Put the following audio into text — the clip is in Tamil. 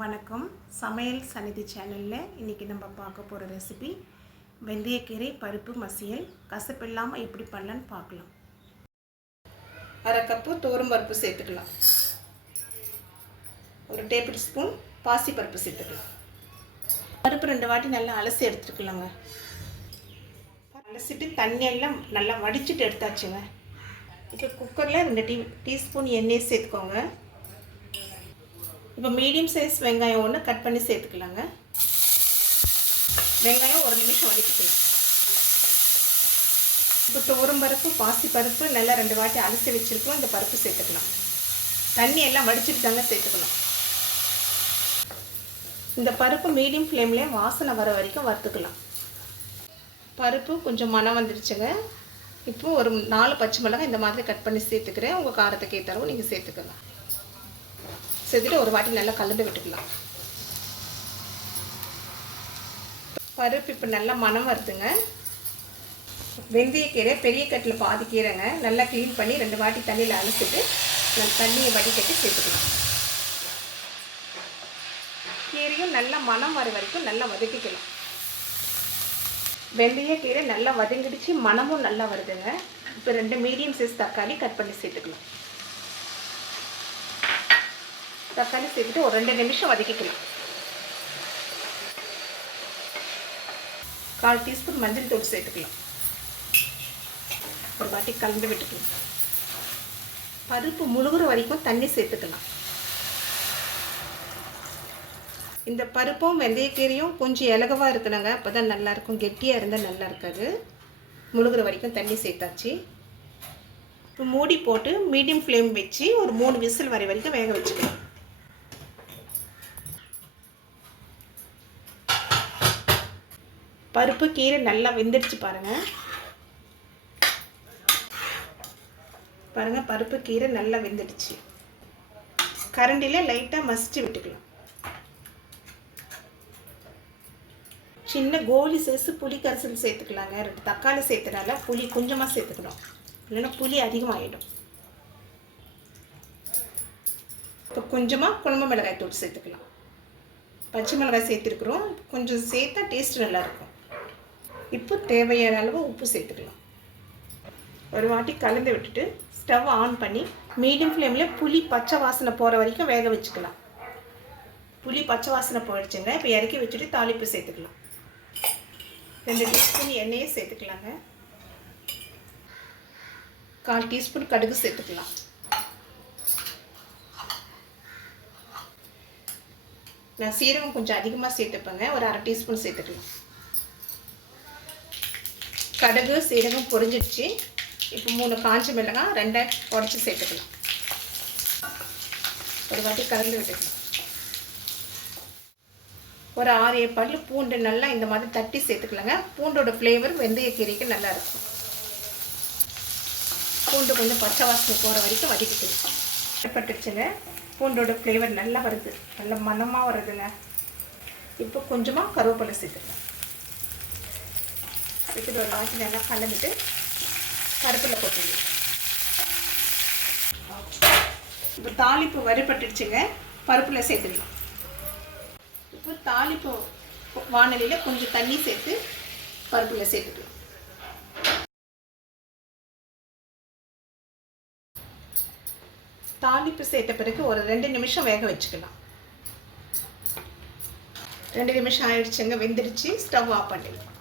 வணக்கம். சமையல் சந்நிதி சேனலில் இன்றைக்கி நம்ம பார்க்க போகிற ரெசிபி வெந்தயக்கீரை பருப்பு மசியல். கசப்பில்லாமல் எப்படி பண்ணலான்னு பார்க்கலாம். அரை கப்பு துவரம்பருப்பு சேர்த்துக்கலாம். ஒரு டேபிள் ஸ்பூன் பாசிப்பருப்பு சேர்த்துக்கலாம். பருப்பு 2 வாட்டி நல்லா அலசி எடுத்துக்கலாங்க. அலசிட்டு தண்ணியெல்லாம் நல்லா வடிச்சிட்டு எடுத்தாச்சுங்க. இப்போ குக்கரில் 2 டீஸ்பூன் எண்ணெய் சேர்த்துக்கோங்க. இப்போ மீடியம் சைஸ் வெங்காயம் ஒன்று கட் பண்ணி சேர்த்துக்கலாங்க. வெங்காயம் 1 நிமிஷம் வதக்கிக்கலாம். இப்போ துவரம்பருப்பு பாசிப்பருப்பு நல்லா 2 வாட்டி அலசி வச்சுருக்கோம். இந்த பருப்பு சேர்த்துக்கலாம். தண்ணி எல்லாம் வடிச்சிட்டு தாங்க சேர்த்துக்கணும். இந்த பருப்பு மீடியம் ஃப்ளேம்லேயே வாசனை வர வரைக்கும் வறுத்துக்கலாம். பருப்பு கொஞ்சம் மணம் வந்துடுச்சுங்க. இப்போ ஒரு 4 பச்சை மிளகாய் இந்த மாதிரி கட் பண்ணி சேர்த்துக்கிறேன். உங்கள் காரத்துக்கு ஏற்ற அளவு நீங்கள் சேர்த்துக்கலாம். சேர்த்துட்டு ஒரு வாட்டி நல்லா கலந்து விட்டுக்கலாம். பருப்பு இப்போ நல்லா மணம் வருதுங்க. வெந்தயக்கீரை பெரிய கட்டில் பாதி கீரைங்க. நல்லா க்ளீன் பண்ணி 2 வாட்டி தண்ணியில் அலசிட்டு தண்ணியை வடிகட்டி சேர்த்துக்கலாம். கீரையும் நல்லா மணம் வர வரைக்கும் நல்லா வதக்கிக்கலாம். வெந்தயக்கீரை நல்லா வதங்கிடுச்சு, மணமும் நல்லா வருதுங்க. இப்போ 2 மீடியம் சைஸ் தக்காளி கட் பண்ணி சேர்த்துக்கலாம். தக்காளி சேர்த்துட்டு ஒரு 2 நிமிஷம் வதக்கிக்கலாம். 1/4 டீஸ்பூன் மஞ்சள் தூள் சேர்த்துக்கலாம். ஒரு வாட்டி கலந்து விட்டுக்கலாம். பருப்பு முழுகிற வரைக்கும் தண்ணி சேர்த்துக்கலாம். இந்த பருப்பும் வெந்தயக்கீரையும் கொஞ்சம் இலகவாக இருக்கணுங்க. அப்போ தான் நல்லாயிருக்கும். கெட்டியாக இருந்தால் நல்லா இருக்காது. முழுகிற வரைக்கும் தண்ணி சேர்த்தாச்சு. இப்போ மூடி போட்டு மீடியம் ஃப்ளேம் வச்சு ஒரு 3 விசில் வரை வரைக்கும் வேக வச்சுக்கலாம். பருப்பு கீரை நல்லா வெந்துடுச்சு பாருங்கள். பருப்பு கீரை நல்லா வெந்துடுச்சு. கரண்டியில் லைட்டாக மசிச்சு விட்டுக்கலாம். சின்ன கோலி சைஸு புளி கரைசல் சேர்த்துக்கலாங்க. 2 தக்காளி சேர்த்துனால புளி கொஞ்சமாக சேர்த்துக்கணும், இல்லைன்னா புளி அதிகமாகிடும். இப்போ கொஞ்சமாக குழம்பு மிளகாய் தூள் சேர்த்துக்கலாம். பச்சை மிளகாய் சேர்த்துருக்குறோம். கொஞ்சம் சேர்த்தா டேஸ்ட் நல்லாயிருக்கும். இப்போ தேவையான அளவு உப்பு சேர்த்துக்கலாம். ஒரு வாட்டி கலந்து விட்டுட்டு ஸ்டவ் ஆன் பண்ணி மீடியம் ஃப்ளேமில் புளி பச்சை வாசனை போகிற வரைக்கும் வேக வச்சுக்கலாம். புளி பச்சை வாசனை போயிடுச்சுங்க. இப்போ இறக்கி வச்சுட்டு தாளிப்பு சேர்த்துக்கலாம். 2 டீஸ்பூன் எண்ணெயை சேர்த்துக்கலாங்க. 1/4 டீஸ்பூன் கடுகு சேர்த்துக்கலாம். நான் சீரகம் கொஞ்சம் அதிகமாக சேர்த்துப்பேங்க. ஒரு 1/2 டீஸ்பூன் சேர்த்துக்கலாம். கடுகு சீரகம் பொரிஞ்சிடுச்சு. இப்போ 3 காஞ்ச மிளகாய் 2 உடச்சி சேர்த்துக்கலாம். ஒரு வாட்டி கலந்து விட்டுக்கலாம். ஒரு 6-7 பல் பூண்டு நல்லா இந்த மாதிரி தட்டி சேர்த்துக்கலாங்க. பூண்டோட ஃப்ளேவர் வெந்தயக்கீரைக்கு நல்லா இருக்கும். பூண்டு கொஞ்சம் பச்சை வாசனை போகிற வரைக்கும் வதக்கிக்கலாம். பட்டுச்சுங்க. பூண்டோட ஃப்ளேவர் நல்லா வருது, நல்ல மணமாக வருதுங்க. இப்போ கொஞ்சமாக கருவேப்பிலை சேர்த்துக்கலாம். சேர்த்துட்டு ஒரு வாட்டி நல்லா கலந்துட்டு கருப்பில் போட்டுருங்க. இப்போ தாளிப்பு வறுபட்டுடுச்சுங்க. பருப்பில் சேர்த்துக்கலாம். இப்போ தாளிப்பு வானலியில் கொஞ்சம் தண்ணி சேர்த்து பருப்பில் சேர்த்துக்கலாம். தாளிப்பு சேர்த்த பிறகு ஒரு 2 நிமிஷம் வேக வச்சுக்கலாம். 2 நிமிஷம் ஆயிடுச்சுங்க. வெந்துடுச்சு. ஸ்டவ் ஆஃப் பண்ணிடலாம்.